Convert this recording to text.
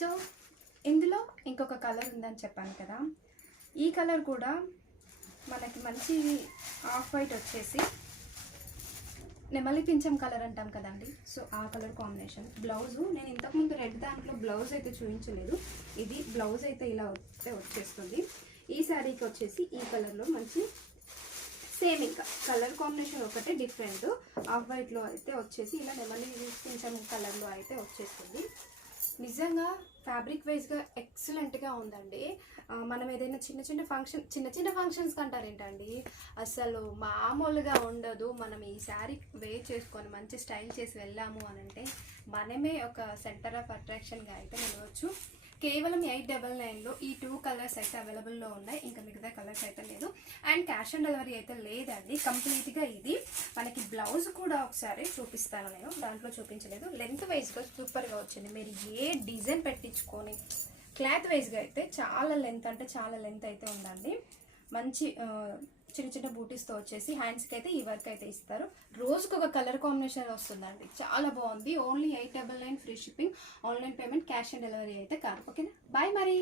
So ఇందులో ఇంకొక colour ఉందని చెప్పాను కదా, ఈ కలర్ కూడా మనకి మంచి ఆఫ్ వైట్ వచ్చేసి నెమలి పింఛం కలర్ అంటాం కదండి. సో ఆ కలర్ కాంబినేషన్. బ్లౌజు నేను ఇంతకుముందు రెడ్ దాంట్లో బ్లౌజ్ అయితే చూపించలేదు, ఇది బ్లౌజ్ అయితే ఇలా అయితే వచ్చేస్తుంది. ఈ శారీకి వచ్చేసి ఈ కలర్లో మంచి సేమ్ ఇంకా కలర్ కాంబినేషన్ ఒకటే డిఫరెంట్. ఆఫ్ వైట్లో అయితే వచ్చేసి ఇలా నెమలి పింఛం కలర్లో అయితే వచ్చేస్తుంది. నిజంగా ఫ్యాబ్రిక్ వైజ్గా ఎక్సలెంట్గా ఉందండి. మనం ఏదైనా చిన్న చిన్న ఫంక్షన్స్ కంటారేంటండి, అసలు మామూలుగా ఉండదు. మనం ఈ శారీ వేర్ చేసుకొని మంచి స్టైల్ చేసి వెళ్ళాము అని అంటే మనమే ఒక సెంటర్ ఆఫ్ అట్రాక్షన్గా అయితే నిలవచ్చు. కేవలం 899లో ఈ 2 కలర్స్ అయితే అవైలబుల్లో ఉన్నాయి, ఇంకా మిగతా కలర్స్ అయితే లేదు. అండ్ క్యాష్ ఆన్ డెలివరీ అయితే లేదండి, కంప్లీట్గా ఇది. మనకి బ్లౌజ్ కూడా ఒకసారి చూపిస్తాను, నేను దాంట్లో చూపించలేదు. లెంత్ వైజ్గా సూపర్గా వచ్చింది. మీరు ఏ డిజైన్ పెట్టించుకొని క్లాత్ వైజ్గా అయితే చాలా లెంత్ అంటే చాలా లెంత్ అయితే ఉందండి. మంచి చిన్న చిన్న బూటీస్తో వచ్చేసి హ్యాండ్స్కి అయితే ఈ వర్క్ అయితే ఇస్తారు. రోజుకు ఒక కలర్ కాంబినేషన్ వస్తుందండి, చాలా బాగుంది. Only 899 free shipping, online payment, cash on delivery అయితే కాదు. ఓకేనా, బాయ్ మరి.